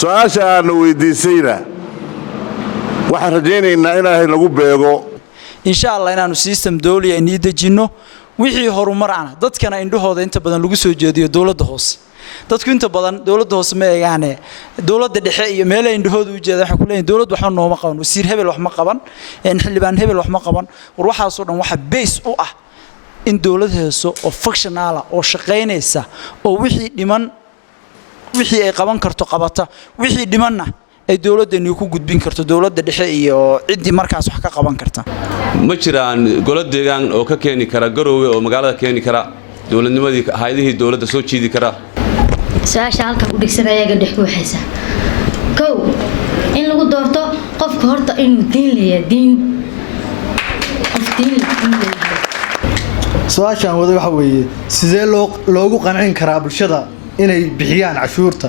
su-aasha aanu weydiisayna waxaan rajaynaynaa ilaahay nagu beego insha Allah inaanu system dawliya inii dejinno wixii horumar ah dadkana indhahooda inta badan lagu soo jeediyo dawladda hoose dadku inta badan dawladda hoose ma eegaane dawladda dhexe iyo meel ay indhahooda u jeedaan waxa ku leeyahay dawladdu waxba nooma qaban wasiir hebel wax ma qaban xildhibaan hebel wax ma qaban war waxaas oo dhan waxa base u ah in dawlad heeso oo functional oo shaqeynaysa oo wixii dhiman wixii ay qaban karto qabata wixii dhimanna ay dawladdeenu ku gudbin karto dawladda dhexe iyo cidii markaas wax ka qaban karta ma jiraan golo deegaan oo ka keeni kara Garowe oo magaalada keeni kara dawladnimadii hay'adihii dawladda soo jiidi kara su'aasha halka u dhigsanaya gadhex ku haysa kow in lagu doorto qofka horta inuu diin leeyahay diin su'aashan wada waxa weeye sidee loogu qancin karaa bulshada inay bixiyaan cashuurta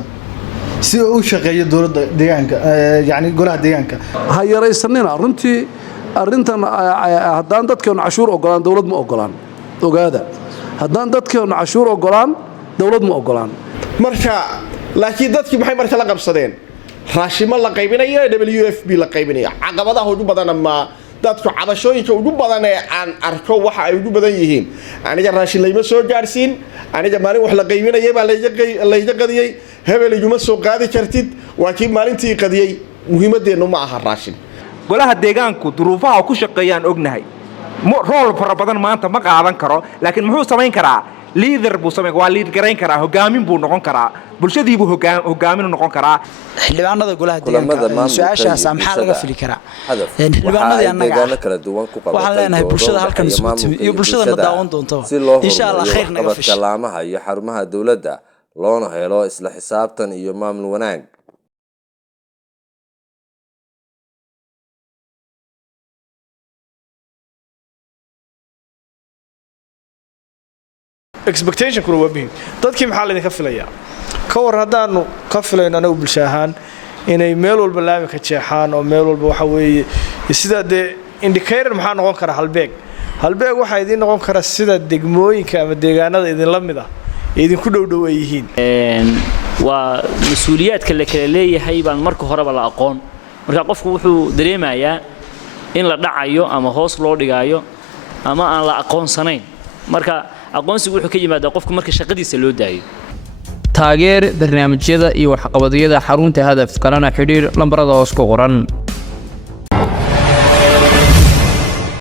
si uu shaqeeyo dawladda deegaanka yani golaha deegaanka ha yaraysanina runtii arintan haddaan dadkeenu cashuur ogolaan dawlad ma ogolaan ogaada haddaan dadkeenu cashuur ogolaan dawlad ma ogolaan marka laakiin dadkii maxay marka la qabsadeen raashimo la qaybinayo WFP la qaybinayo caqabadaha ugu badan ma dadku cabashooyinka ugu badan ee aan arko waxa ay ugu badan yihiin aniga raashin layma soo gaarsiin aniga maalin wax la qaybinayay baa layga qadiyay hebel iguma soo qaadi kartid waa kii maalintii qadiyay muhiimadeenu ma aha raashin golaha deegaanku duruufaha ku shaqeeyaan ognahay rool fara badan maanta ma qaadan karo laakiin muxuu samayn karaa leader buu sameyn waa lead gareyn karaa hogaamin buu noqon karaa bulshadii buu hogaamin noqon karaa xildhibaanada golaha deegaanka su'aashaas maxaa laga fili karaa xildhibaanada anaga kala duwan ku qabtay waxaan leenahay bulshada halkan isku timi iyo bulshada daawan doonto insha Allah khayr naga fish kalaamaha iyo xarumaha dawladda loona helo isla xisaabtan iyo maamul wanaag expectation kula wabihin dadkii maxaa la idinka filayaa ka war hadaanu ka filayno anagu bulsho ahaan inay meel walba laami ka jeexaan oo meel walba waxa weeye sida de indicator maxaa noqon kara halbeeg waxa idin noqon kara sida degmooyinka ama deegaanada idin la mid ah idinku dhow ay yihiin waa mas'uuliyaadka la kala leeyahay baan marka horeba la aqoon marka qofku wuxuu dareemayaa in la dhacayo ama hoos loo dhigayo ama aan la aqoonsanayn marka aqoonsigu wuxuu ka yimaadaa qofku marka shaqadiisa loo daayo taageer barnaamijyada iyo waxqabadyada xarunta hadaf kalena xiriir lambarada hoos ku qoran